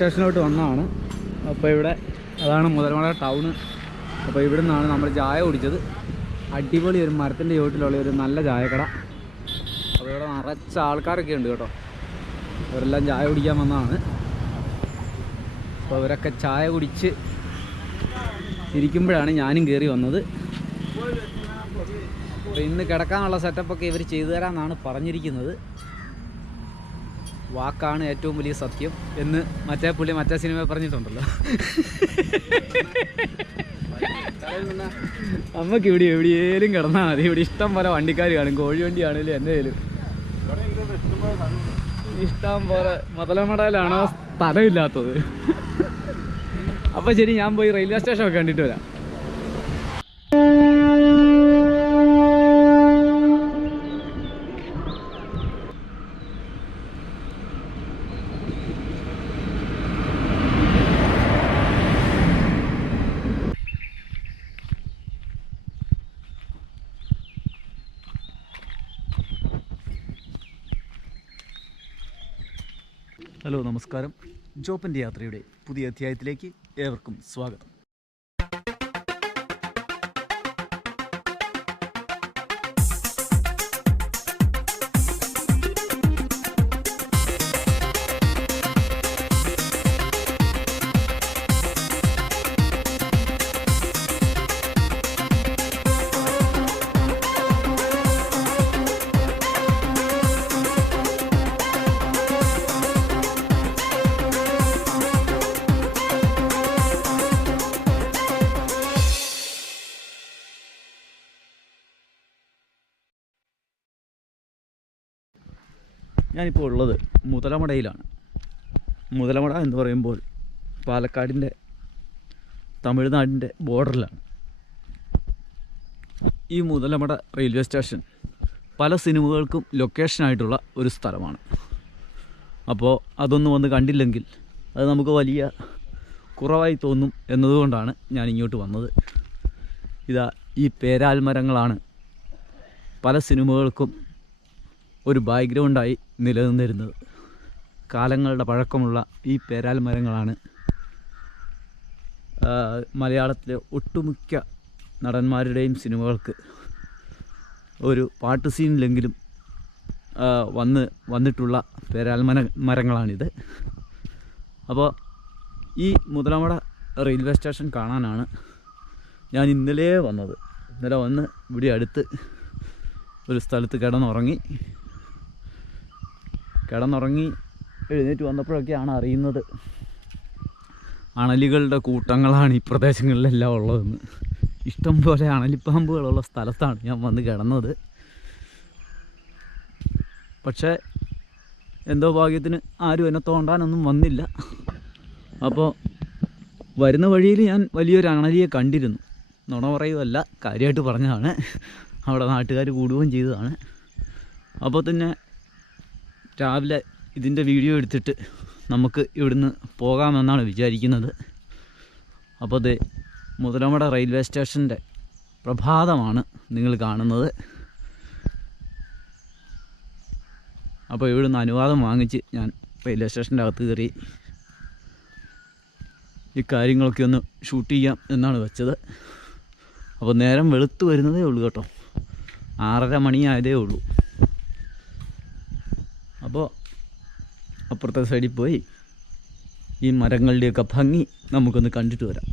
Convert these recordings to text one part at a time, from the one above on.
സ്റ്റേഷനിലോട്ട് വന്നതാണ്. അപ്പോൾ ഇവിടെ അതാണ് മുതലമട ടൗണ്. അപ്പോൾ ഇവിടെ നിന്നാണ് നമ്മൾ ചായ കുടിച്ചത്. അടിപൊളി ഒരു മരത്തിൻ്റെ ചുവട്ടിലുള്ള ഒരു നല്ല ചായക്കട. അപ്പോൾ ഇവിടെ നിറച്ച ആൾക്കാരൊക്കെ ഉണ്ട് കേട്ടോ. അവരെല്ലാം ചായ കുടിക്കാൻ വന്നതാണ്. അപ്പോൾ അവരൊക്കെ ചായ കുടിച്ച് ഇരിക്കുമ്പോഴാണ് ഞാനും കയറി വന്നത്. അപ്പോൾ ഇന്ന് കിടക്കാനുള്ള സെറ്റപ്പൊക്കെ ഇവർ ചെയ്തു തരാമെന്നാണ് പറഞ്ഞിരിക്കുന്നത്. വാക്കാണ് ഏറ്റവും വലിയ സത്യം എന്ന് മറ്റേ സിനിമ പറഞ്ഞിട്ടുണ്ടല്ലോ. നമുക്ക് ഇവിടെ എവിടെയേലും കിടന്നാൽ മതി. ഇവിടെ ഇഷ്ടം പോലെ വണ്ടിക്കാർ കാണും. കോഴി വണ്ടി ആണെങ്കിലും എന്തെങ്കിലും ഇഷ്ടം പോലെ. മുതലമടയിലാണോ സ്ഥലമില്ലാത്തത്? അപ്പോൾ ശരി, ഞാൻ പോയി റെയിൽവേ സ്റ്റേഷനൊക്കെ കണ്ടിട്ട് വരാം. ഹലോ, നമസ്കാരം. ജോപ്പൻ്റെ യാത്രയുടെ പുതിയ അധ്യായത്തിലേക്ക് ഏവർക്കും സ്വാഗതം. ഞാനിപ്പോൾ ഉള്ളത് മുതലമടയിലാണ്. മുതലമട എന്ന് പറയുമ്പോൾ പാലക്കാടിൻ്റെ തമിഴ്നാടിൻ്റെ ബോർഡറിലാണ്. ഈ മുതലമട റെയിൽവേ സ്റ്റേഷൻ പല സിനിമകൾക്കും ലൊക്കേഷനായിട്ടുള്ള ഒരു സ്ഥലമാണ്. അപ്പോൾ അതൊന്നും വന്ന് കണ്ടില്ലെങ്കിൽ അത് നമുക്ക് വലിയ കുറവായി തോന്നും എന്നതുകൊണ്ടാണ് ഞാൻ ഇങ്ങോട്ട് വന്നത്. ഇതാ ഈ പേരാൽ മരങ്ങളാണ് പല സിനിമകൾക്കും ഒരു ബാക്ക്ഗ്രൗണ്ടായി നിലനിന്നിരുന്നത്. കാലങ്ങളുടെ പഴക്കമുള്ള ഈ പേരാൽ മരങ്ങളാണ് മലയാളത്തിലെ ഒട്ടുമിക്ക നടന്മാരുടെയും സിനിമകൾക്ക് ഒരു പാട്ട് സീനിലെങ്കിലും വന്നിട്ടുള്ള പേരാൽ മരങ്ങളാണിത്. അപ്പോൾ ഈ മുതലമട റെയിൽവേ സ്റ്റേഷൻ കാണാനാണ് ഞാൻ ഇന്നലെ വന്നത്. ഇന്നലെ വന്ന് ഇവിടെ അടുത്ത് ഒരു സ്ഥലത്ത് കിടന്നുറങ്ങി എഴുന്നേറ്റ് വന്നപ്പോഴൊക്കെയാണ് അറിയുന്നത് അണലികളുടെ കൂട്ടങ്ങളാണ് ഈ പ്രദേശങ്ങളിലെല്ലാം ഉള്ളതെന്ന്. ഇഷ്ടം പോലെ അണലിപ്പാമ്പുകളുള്ള സ്ഥലത്താണ് ഞാൻ വന്ന് കിടന്നത്. പക്ഷേ എന്തോ ഭാഗ്യത്തിന് ആരും എന്നെ തോണ്ടാനൊന്നും വന്നില്ല. അപ്പോൾ വരുന്ന വഴിയിൽ ഞാൻ വലിയൊരു അണലിയെ കണ്ടിരുന്നു. നുണ പറയുകയല്ല, കാര്യമായിട്ട് പറഞ്ഞതാണ്. അവിടെ നാട്ടുകാർ കൂടുകയും ചെയ്തതാണ്. അപ്പോൾ തന്നെ രാവിലെ ഇതിൻ്റെ വീഡിയോ എടുത്തിട്ട് നമുക്ക് ഇവിടുന്ന് പോകാമെന്നാണ് വിചാരിക്കുന്നത്. അപ്പോൾ അത് മുതലമട റെയിൽവേ സ്റ്റേഷൻ്റെ പ്രഭാതമാണ് നിങ്ങൾ കാണുന്നത്. അപ്പോൾ ഇവിടുന്ന് അനുവാദം വാങ്ങിച്ച് ഞാൻ റെയിൽവേ സ്റ്റേഷൻ്റെ അകത്ത് കയറി ഈ കാര്യങ്ങളൊക്കെ ഒന്ന് ഷൂട്ട് ചെയ്യാം എന്നാണ് വെച്ചത്. അപ്പോൾ നേരം വെളുത്ത് വരുന്നതേ ഉള്ളൂ കേട്ടോ. 6:30 മണിയായതേ ഉള്ളൂ. അപ്പോൾ അപ്പുറത്തെ സൈഡിൽ പോയി ഈ മരങ്ങളുടെയൊക്കെ ഭംഗി നമുക്കൊന്ന് കണ്ടിട്ട് വരാം.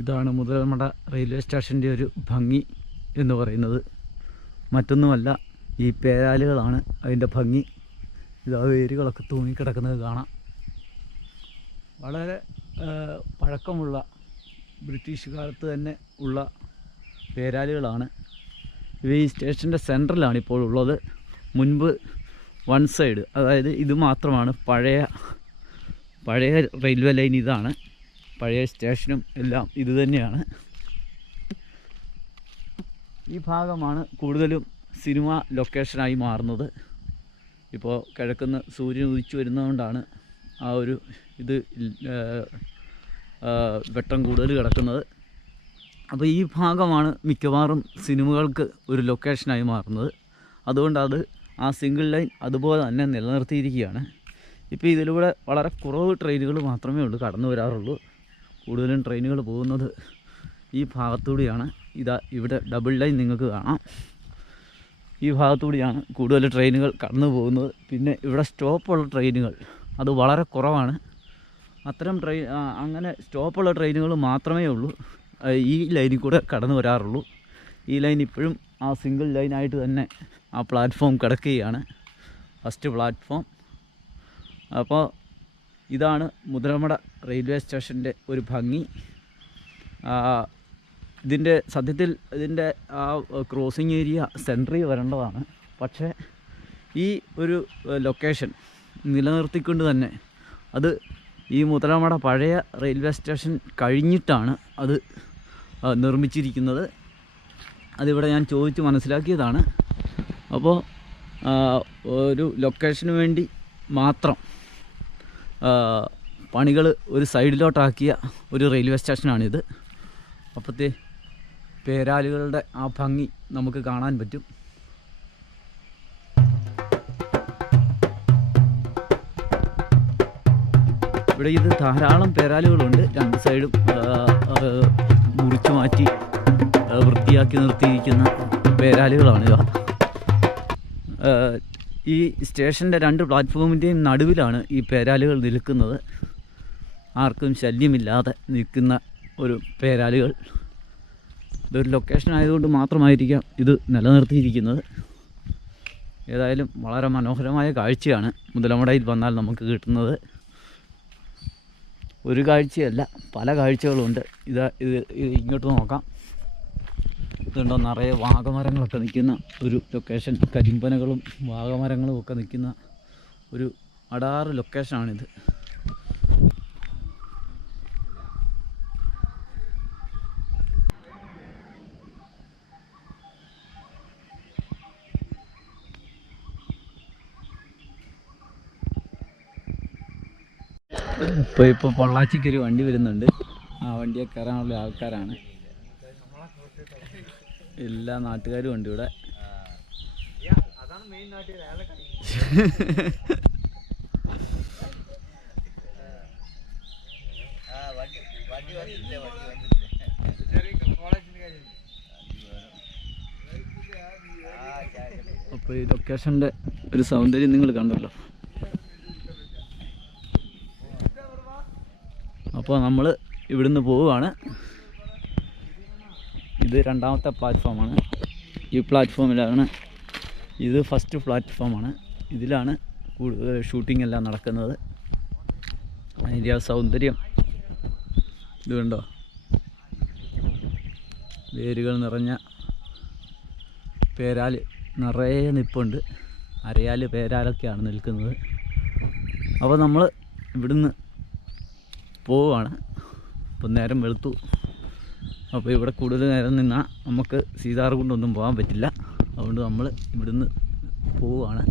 ഇതാണ് മുതലമട റെയിൽവേ സ്റ്റേഷൻ്റെ ഒരു ഭംഗി എന്ന് പറയുന്നത്. മറ്റൊന്നുമല്ല, ഈ പേരാലുകളാണ് അതിൻ്റെ ഭംഗി. ഇതാ വേരുകളൊക്കെ തൂങ്ങിക്കിടക്കുന്നത് കാണാം. വളരെ പഴക്കമുള്ള ബ്രിട്ടീഷ് കാലത്ത് തന്നെ ഉള്ള പേരാലുകളാണ്. ഇവ ഈ സ്റ്റേഷൻ്റെ സെൻറ്ററിലാണ് ഇപ്പോൾ ഉള്ളത്. മുൻപ് വൺ സൈഡ്, അതായത് ഇത് മാത്രമാണ് പഴയ റെയിൽവേ ലൈൻ. ഇതാണ് പഴയ സ്റ്റേഷനും എല്ലാം ഇത് തന്നെയാണ്. ഈ ഭാഗമാണ് കൂടുതലും സിനിമ ലൊക്കേഷനായി മാറുന്നത്. ഇപ്പോൾ കിഴക്കുന്ന് സൂര്യൻ ഉദിച്ചു വരുന്നതുകൊണ്ടാണ് ആ ഒരു വെട്ടം കൂടുതൽ കിടക്കുന്നത്. അപ്പോൾ ഈ ഭാഗമാണ് മിക്കവാറും സിനിമകൾക്ക് ഒരു ലൊക്കേഷനായി മാറുന്നത്. അതുകൊണ്ട് അത് ആ സിംഗിൾ ലൈൻ അതുപോലെ തന്നെ നിലനിർത്തിയിരിക്കുകയാണ്. ഇപ്പോൾ ഇതിലൂടെ വളരെ കുറവ് ട്രെയിനുകൾ മാത്രമേ ഉള്ളൂ കടന്നു വരാറുള്ളൂ. കൂടുതലും ട്രെയിനുകൾ പോകുന്നത് ഈ ഭാഗത്തുകൂടിയാണ്. ഇവിടെ ഡബിൾ ലൈൻ നിങ്ങൾക്ക് കാണാം. ഈ ഭാഗത്തുകൂടിയാണ് കൂടുതൽ ട്രെയിനുകൾ കടന്നു പോകുന്നത്. പിന്നെ ഇവിടെ സ്റ്റോപ്പുള്ള ട്രെയിനുകൾ അത് വളരെ കുറവാണ്. അത്തരം അങ്ങനെ സ്റ്റോപ്പുള്ള ട്രെയിനുകൾ മാത്രമേ ഉള്ളൂ ഈ ലൈനിൽ കൂടെ കടന്നു വരാറുള്ളൂ. ഈ ലൈൻ ഇപ്പോഴും ആ സിംഗിൾ ലൈനായിട്ട് തന്നെ ആ പ്ലാറ്റ്ഫോം കിടക്കുകയാണ്, ഫസ്റ്റ് പ്ലാറ്റ്ഫോം. അപ്പോൾ ഇതാണ് മുതലമട റെയിൽവേ സ്റ്റേഷൻ്റെ ഒരു ഭംഗി. സത്യത്തിൽ ഇതിൻ്റെ ആ ക്രോസിങ് ഏരിയ സെൻട്രിൽ വരേണ്ടതാണ്. പക്ഷേ ഈ ഒരു ലൊക്കേഷൻ നിലനിർത്തിക്കൊണ്ട് തന്നെ അത് ഈ മുതലമട പഴയ റെയിൽവേ സ്റ്റേഷൻ കഴിഞ്ഞിട്ടാണ് അത് നിർമ്മിച്ചിരിക്കുന്നത്. അതിവിടെ ഞാൻ ചോദിച്ച് മനസ്സിലാക്കിയതാണ്. അപ്പോൾ ഒരു ലൊക്കേഷന് വേണ്ടി മാത്രം പണികൾ ഒരു സൈഡിലോട്ടാക്കിയ ഒരു റെയിൽവേ സ്റ്റേഷനാണിത്. അപ്പോഴത്തെ പേരാലുകളുടെ ആ ഭംഗി നമുക്ക് കാണാൻ പറ്റും. ഇവിടെ ഇത് ധാരാളം പേരാലുകളുണ്ട്. രണ്ട് സൈഡും മുറിച്ചു മാറ്റി വൃത്തിയാക്കി നിർത്തിയിരിക്കുന്ന പേരാലുകളാണിവ. ഈ സ്റ്റേഷൻ്റെ രണ്ട് പ്ലാറ്റ്ഫോമിൻ്റെയും നടുവിലാണ് ഈ പേരാലുകൾ നിൽക്കുന്നത്. ആർക്കും ശല്യമില്ലാതെ നിൽക്കുന്ന ഒരു പേരാലുകൾ. ഇതൊരു ലൊക്കേഷൻ ആയതുകൊണ്ട് മാത്രമായിരിക്കാം ഇത് നിലനിർത്തിയിരിക്കുന്നത്. ഏതായാലും വളരെ മനോഹരമായ കാഴ്ചയാണ് മുതലമടയിൽ വന്നാൽ നമുക്ക് കിട്ടുന്നത്. ഒരു കാഴ്ചയല്ല, പല കാഴ്ചകളുണ്ട്. ഇത് ഇങ്ങോട്ട് നോക്കാം. ഇതുണ്ടോ, നിറയെ വാഗമരങ്ങളൊക്കെ നിൽക്കുന്ന ഒരു ലൊക്കേഷൻ. കരിമ്പനകളും വാഗമരങ്ങളും ഒക്കെ നിൽക്കുന്ന ഒരു അടാറ് ലൊക്കേഷനാണിത്. ഇപ്പോൾ പൊള്ളാച്ചിക്കൊരു വണ്ടി വരുന്നുണ്ട്. ആ വണ്ടിയെ കയറാനുള്ള ആൾക്കാരാണ്. എല്ലാ നാട്ടുകാരും ഉണ്ട് ഇവിടെ. അപ്പോൾ ഈ ലൊക്കേഷൻ്റെ ഒരു സൗന്ദര്യം നിങ്ങൾ കണ്ടല്ലോ. അപ്പോൾ നമ്മൾ ഇവിടുന്ന് പോവുകയാണ്. ഇത് രണ്ടാമത്തെ പ്ലാറ്റ്ഫോമാണ്. ഈ പ്ലാറ്റ്ഫോമിലാണ്, ഇത് ഫസ്റ്റ് പ്ലാറ്റ്ഫോമാണ്. ഇതിലാണ് ഷൂട്ടിംഗ് എല്ലാം നടക്കുന്നത്. അതിൻ്റെ ആ സൗന്ദര്യം ഇത് കണ്ടോ, വേരുകൾ നിറഞ്ഞ പേരാൽ നിറയെ നിൽപ്പുണ്ട്. അരയാൽ പേരാലൊക്കെയാണ് നിൽക്കുന്നത്. അപ്പോൾ നമ്മൾ ഇവിടുന്ന് പോവുകയാണ്. ഇപ്പം നേരം വെളുത്തു. അപ്പോൾ ഇവിടെ കൂടുതൽ നേരം നിന്നാൽ നമുക്ക് സീതാർകുണ്ടൊന്നും പോകാൻ പറ്റില്ല. അതുകൊണ്ട് നമ്മൾ ഇവിടുന്ന് പോവുകയാണ്.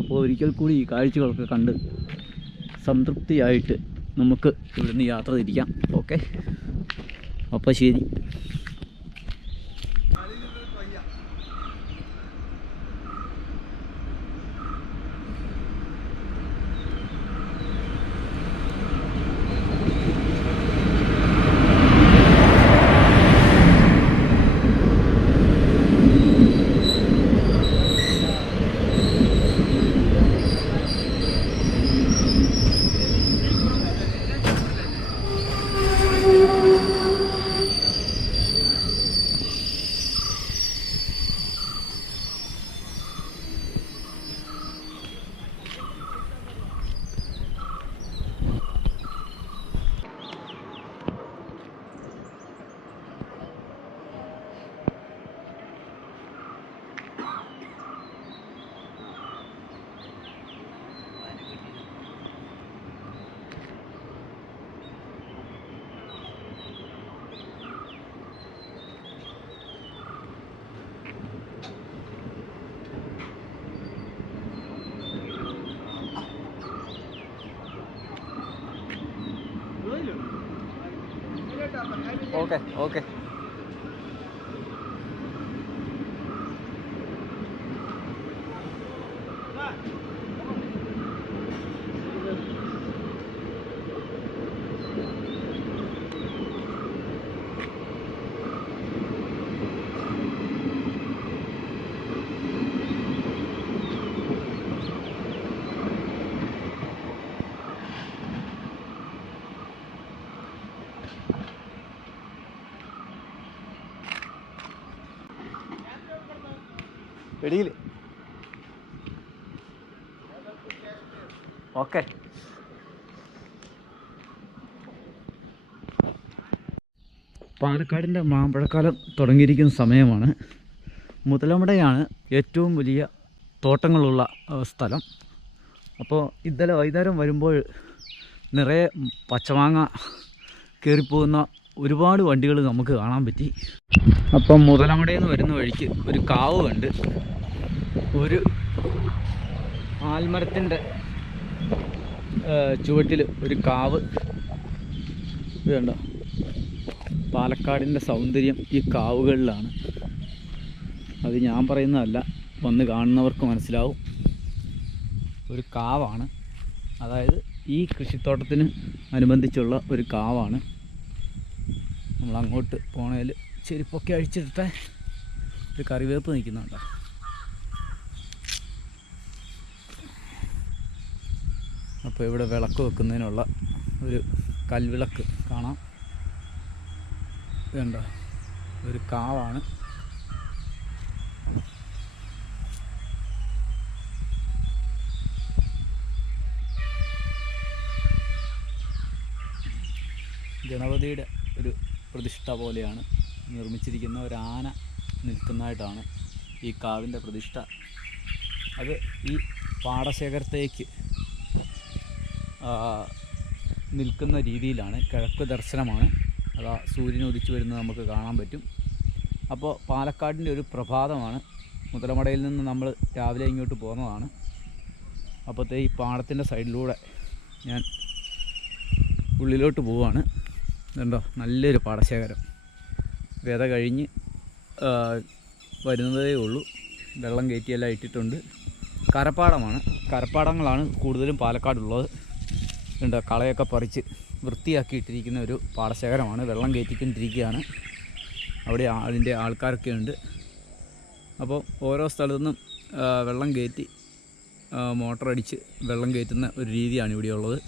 അപ്പോൾ ഒരിക്കൽ കൂടി ഈ കാഴ്ചകളൊക്കെ കണ്ട് സംതൃപ്തിയായിട്ട് നമുക്ക് ഇവിടുന്ന് യാത്ര തിരിക്കാം. ഓക്കെ, അപ്പോൾ ശരി. Okay okay. വെളിയിൽ. ഓക്കെ. പാലക്കാടിൻ്റെ മാമ്പഴക്കാലം തുടങ്ങിയിരിക്കുന്ന സമയമാണ്. മുതലമടയാണ് ഏറ്റവും വലിയ തോട്ടങ്ങളുള്ള സ്ഥലം. അപ്പോൾ ഇന്നലെ വൈകുന്നേരം വരുമ്പോൾ നിറയെ പച്ചമാങ്ങ കയറിപ്പോകുന്ന ഒരുപാട് വണ്ടികൾ നമുക്ക് കാണാൻ പറ്റി. അപ്പം മുതലമടയിൽ നിന്ന് വരുന്ന വഴിക്ക് ഒരു കാവ് കണ്ട്. ഒരു ആൽമരത്തിൻ്റെ ചുവട്ടിൽ ഒരു കാവ്. ഇതുണ്ടോ, പാലക്കാടിൻ്റെ സൗന്ദര്യം ഈ കാവുകളിലാണ്. അത് ഞാൻ പറയുന്നതല്ല, വന്ന് കാണുന്നവർക്ക് മനസ്സിലാവും. ഒരു കാവാണ്, അതായത് ഈ കൃഷിത്തോട്ടത്തിന് അനുബന്ധിച്ചുള്ള ഒരു കാവാണ്. നമ്മളങ്ങോട്ട് പോണതിൽ ചെരുപ്പൊക്കെ അഴിച്ചിട്ട് ഒരു കറിവേപ്പ് നിൽക്കുന്നുണ്ടോ. അപ്പോൾ ഇവിടെ വിളക്ക് വെക്കുന്നതിനുള്ള ഒരു കൽവിളക്ക് കാണാം. ഇതുണ്ടോ, ഒരു കാവാണ്. ഗണപതിയുടെ ഒരു പ്രതിഷ്ഠ പോലെയാണ് നിർമ്മിച്ചിരിക്കുന്ന. ഒരു ആന നിൽക്കുന്നതായിട്ടാണ് ഈ കാവിൻ്റെ പ്രതിഷ്ഠ. അത് ഈ പാടശേഖരത്തേക്ക് നിൽക്കുന്ന രീതിയിലാണ്. കിഴക്ക് ദർശനമാണ്. അതാ സൂര്യൻ ഉദിച്ചു വരുന്നത് നമുക്ക് കാണാൻ പറ്റും. അപ്പോൾ പാലക്കാടിൻ്റെ ഒരു പ്രഭാതമാണ്. മുതലമടയിൽ നിന്ന് നമ്മൾ രാവിലെ ഇങ്ങോട്ട് പോകുന്നതാണ്. അപ്പോഴത്തെ ഈ പാടത്തിൻ്റെ സൈഡിലൂടെ ഞാൻ ഉള്ളിലോട്ട് പോവുകയാണ്. ഇതുണ്ടോ, നല്ലൊരു പാടശേഖരം. വിത കഴിഞ്ഞ് വരുന്നതേ ഉള്ളൂ. വെള്ളം കയറ്റിയെല്ലാം ഇട്ടിട്ടുണ്ട്. കരപ്പാടമാണ്. കരപ്പാടങ്ങളാണ് കൂടുതലും പാലക്കാടുള്ളത്. ഉണ്ട്, കളയൊക്കെ പറിച്ച് വൃത്തിയാക്കിയിട്ടിരിക്കുന്ന ഒരു പാടശേഖരമാണ്. വെള്ളം കയറ്റിക്കൊണ്ടിരിക്കുകയാണ്. അവിടെ അതിൻ്റെ ആൾക്കാരൊക്കെ ഉണ്ട്. അപ്പോൾ ഓരോ സ്ഥലത്തു നിന്നും വെള്ളം കയറ്റി മോട്ടറടിച്ച് വെള്ളം കയറ്റുന്ന ഒരു രീതിയാണ് ഇവിടെയുള്ളത്.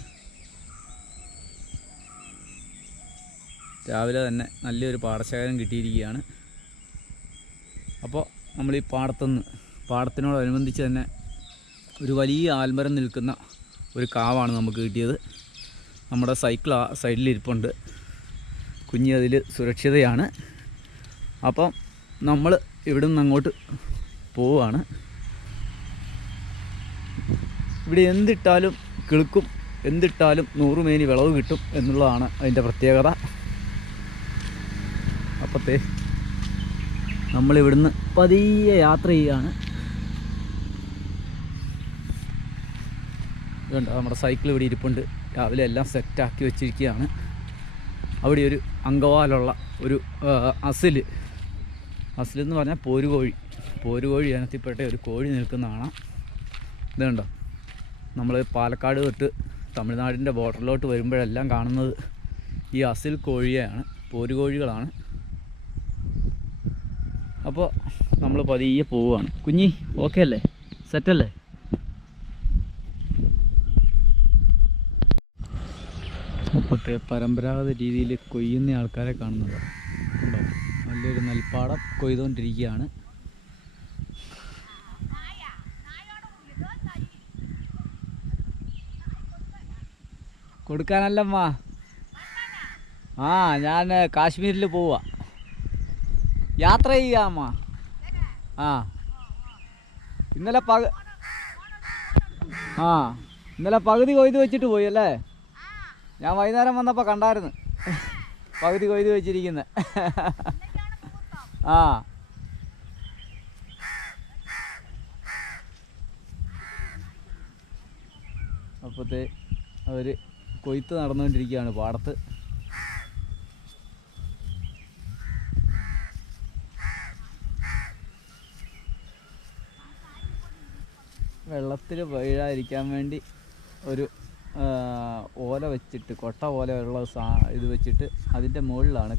രാവിലെ തന്നെ നല്ലൊരു പാടശേഖരം കിട്ടിയിരിക്കുകയാണ്. അപ്പോൾ നമ്മൾ ഈ പാടത്തിനോടനുബന്ധിച്ച് തന്നെ ഒരു വലിയ ആൽമരം നിൽക്കുന്ന ഒരു കാവാണ് നമുക്ക് കിട്ടിയത്. നമ്മുടെ സൈക്കിൾ ആ സൈഡിലിരിപ്പുണ്ട്. കുഞ്ഞ് അതിൽ സുരക്ഷിതയാണ്. അപ്പം നമ്മൾ ഇവിടെ നിന്ന് അങ്ങോട്ട് പോവുകയാണ്. ഇവിടെ എന്തിട്ടാലും കിളുക്കും, എന്തിട്ടാലും 100 മേനി വിളവ് കിട്ടും എന്നുള്ളതാണ് അതിൻ്റെ പ്രത്യേകത. അപ്പോഴത്തെ നമ്മളിവിടുന്ന് പതിയെ യാത്ര ചെയ്യുകയാണ്. ഇതുണ്ട്, നമ്മുടെ സൈക്കിൾ ഇവിടെ ഇരിപ്പുണ്ട്. രാവിലെ എല്ലാം സെറ്റാക്കി വെച്ചിരിക്കുകയാണ്. അവിടെ ഒരു അങ്കവാലുള്ള ഒരു അസിലെന്ന് പറഞ്ഞാൽ പോരുകോഴി ഇനത്തിൽപ്പെട്ട ഒരു കോഴി നിൽക്കുന്നതാണ്. ഇതുണ്ടോ, നമ്മൾ പാലക്കാട് തൊട്ട് തമിഴ്നാടിൻ്റെ ബോർഡറിലോട്ട് വരുമ്പോഴെല്ലാം കാണുന്നത് ഈ അസിൽ കോഴിയെയാണ്, പോരുകോഴികളാണ്. അപ്പോൾ നമ്മൾ പതിയെ പോവുകയാണ്. കുഞ്ഞി ഓക്കെ അല്ലേ, സെറ്റല്ലേ? അപ്പോഴത്തെ പരമ്പരാഗത രീതിയിൽ കൊയ്യുന്ന ആൾക്കാരെ കാണുന്നത് ഉണ്ടോ. നല്ലൊരു നെൽപ്പാടം കൊയ്തുകൊണ്ടിരിക്കുകയാണ്. കൊടുക്കാനല്ലമ്മ. ഞാൻ കാശ്മീരിൽ പോവാ, യാത്ര ചെയ്യാമ്മ. ഇന്നലെ പകുതി കൊയ്ത് വെച്ചിട്ട് പോയി അല്ലേ? ഞാൻ വൈകുന്നേരം വന്നപ്പോൾ കണ്ടായിരുന്നു പകുതി കൊയ്ത് വെച്ചിരിക്കുന്നത്. അപ്പോഴത്തെ അവർ കൊയ്ത്ത് നടന്നുകൊണ്ടിരിക്കുകയാണ് പാടത്ത്. വെള്ളത്തിൽ വീഴാതിരിക്കാൻ വേണ്ടി ഒരു ഓല വെച്ചിട്ട്, കൊട്ട പോലെയുള്ള ഇത് വെച്ചിട്ട് അതിൻ്റെ മുകളിലാണ്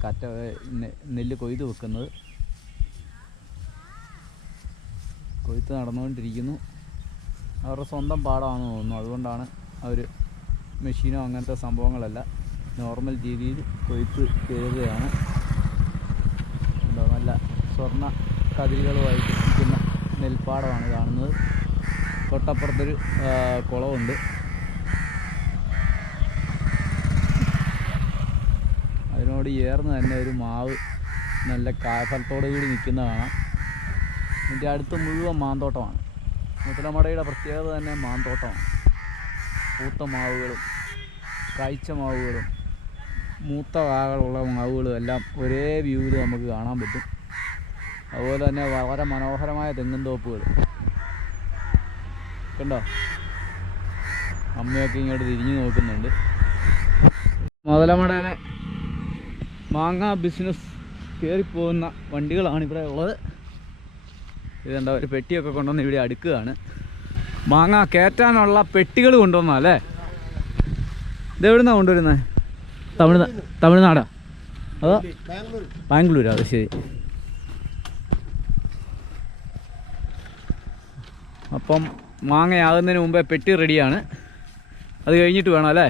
നെല്ല് കൊയ്ത് വെക്കുന്നത്. കൊയ്ത്ത് നടന്നുകൊണ്ടിരിക്കുന്നു. അവരുടെ സ്വന്തം പാടമാണെന്ന് തോന്നുന്നു. അതുകൊണ്ടാണ് അവർ മെഷീനോ അങ്ങനത്തെ സംഭവങ്ങളല്ല, നോർമൽ രീതിയിൽ കൊയ്ത്ത് കയറുകയാണ്. എന്താ, നല്ല സ്വർണ്ണ കതിരുകളുമായിട്ട് ഇരിക്കുന്ന നെൽപ്പാടമാണ് കാണുന്നത്. തൊട്ടപ്പുറത്തൊരു കുളമുണ്ട്. അതിനോട് ചേർന്ന് തന്നെ ഒരു മാവ് നല്ല കായ്ഫലത്തോടു കൂടി നിൽക്കുന്ന കാണാം. ഇതിൻ്റെ അടുത്ത് മുഴുവൻ മാന്തോട്ടമാണ്. മുതലമടയുടെ പ്രത്യേകത തന്നെ മാന്തോട്ടമാണ്. പൂത്ത മാവുകളും കായ്ച്ച മാവുകളും മൂത്ത കാകളുള്ള മാവുകളും എല്ലാം ഒരേ വ്യൂവിൽ നമുക്ക് കാണാൻ പറ്റും. അതുപോലെ തന്നെ വളരെ മനോഹരമായ തെങ്ങിൻ തോപ്പുകൾ കണ്ടോ. അമ്മയൊക്കെ ഇങ്ങോട്ട് തിരിഞ്ഞു നോക്കുന്നുണ്ട്. മുതലമടയിലെ മാങ്ങ ബിസിനസ് കയറിപ്പോകുന്ന വണ്ടികളാണ് ഇവിടെ ഉള്ളത്. ഇതെന്താ ഒരു പെട്ടിയൊക്കെ കൊണ്ടുവന്ന് ഇവിടെ അടുക്കുകയാണ്. മാങ്ങ കയറ്റാനുള്ള പെട്ടികൾ കൊണ്ടുവന്നല്ലേ? ഇതെവിടുന്നാണ് കൊണ്ടുവരുന്നത്? തമിഴ്നാടാ അതോ ബാംഗ്ലൂരാ? അത് ശരി. അപ്പം മാങ്ങയാകുന്നതിന് മുമ്പേ പെട്ടി റെഡിയാണ്. അത് കഴിഞ്ഞിട്ട് വേണം അല്ലേ?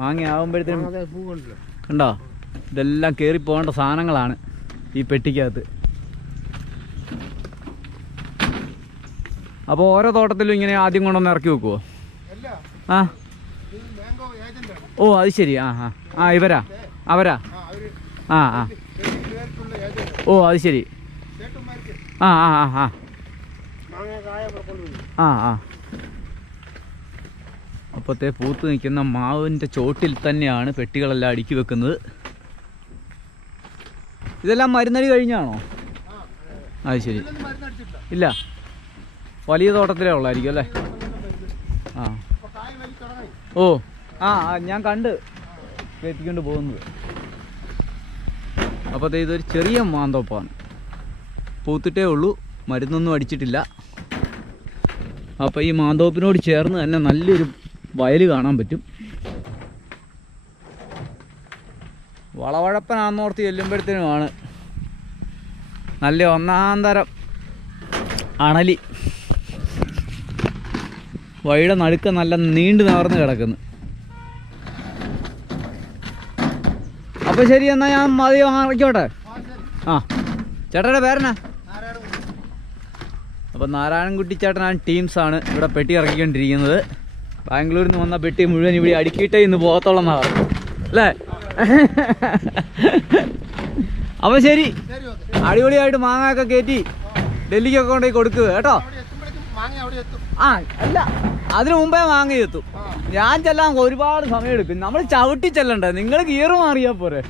മാങ്ങയാകുമ്പോഴത്തേനും കണ്ടോ, ഇതെല്ലാം കയറിപ്പോകേണ്ട സാധനങ്ങളാണ് ഈ പെട്ടിക്കകത്ത്. അപ്പോൾ ഓരോ തോട്ടത്തിലും ഇങ്ങനെ ആദ്യം കൊണ്ടൊന്ന് ഇറക്കി വെക്കുമോ? ആ ഓ അത് ശരി. ഇവരാ അവരാ? ഓ അത് ശരി. അപ്പോഴത്തെ പൂത്ത് നിൽക്കുന്ന മാവിൻ്റെ ചോട്ടിൽ തന്നെയാണ് പെട്ടികളെല്ലാം അടുക്കി വെക്കുന്നത്. ഇതെല്ലാം മരുന്നടി കഴിഞ്ഞാണോ? അത് ശരി. ഇല്ല, വലിയ തോട്ടത്തിലേ ഉള്ളായിരിക്കും അല്ലേ? ഓ ഞാൻ കണ്ട് കയറ്റിക്കൊണ്ട് പോകുന്നത്. അപ്പോഴത്തെ ഇതൊരു ചെറിയ മാന്തോപ്പാണ്. പൂത്തിട്ടേ ഉള്ളൂ, മരുന്നൊന്നും അടിച്ചിട്ടില്ല. അപ്പോൾ ഈ മാന്തോപ്പിനോട് ചേർന്ന് തന്നെ നല്ലൊരു വയൽ കാണാൻ പറ്റും. വളവഴപ്പനാന്നോർത്ത് ചെല്ലുമ്പോഴത്തേനുമാണ് നല്ല ഒന്നാം തരം അണലി വഴിയുടെ നടുക്ക് നല്ല നീണ്ടു നിവർന്ന് കിടക്കുന്നു. അപ്പോൾ ശരി, എന്നാൽ ഞാൻ മതി വാങ്ങിക്കോട്ടെ. ചേട്ടയുടെ പേരെന്നാ? അപ്പോൾ നാരായണൻകുട്ടി ചേട്ടനാണ് ടീംസാണ് ഇവിടെ പെട്ടി ഇറക്കിക്കൊണ്ടിരിക്കുന്നത്. ബാംഗ്ലൂരിൽ നിന്ന് വന്ന പെട്ടി മുഴുവൻ ഇവിടെ അടുക്കിയിട്ടേ ഇന്ന് പോകത്തോളെന്നാണ് പറഞ്ഞത് അല്ലേ? അപ്പോൾ ശരി, അടിപൊളിയായിട്ട് മാങ്ങയൊക്കെ കയറ്റി ഡൽഹിക്കൊക്കെ കൊണ്ടുപോയി കൊടുക്കുക കേട്ടോ. അല്ല, അതിനു മുമ്പേ മാങ്ങ എത്തും. ഞാൻ ചെല്ലാൻ ഒരുപാട് സമയം എടുക്കും. നമ്മൾ ചവിട്ടി ചെല്ലണ്ടേ? നിങ്ങൾ ഗിയർ മാറിയാൽ പോരെ.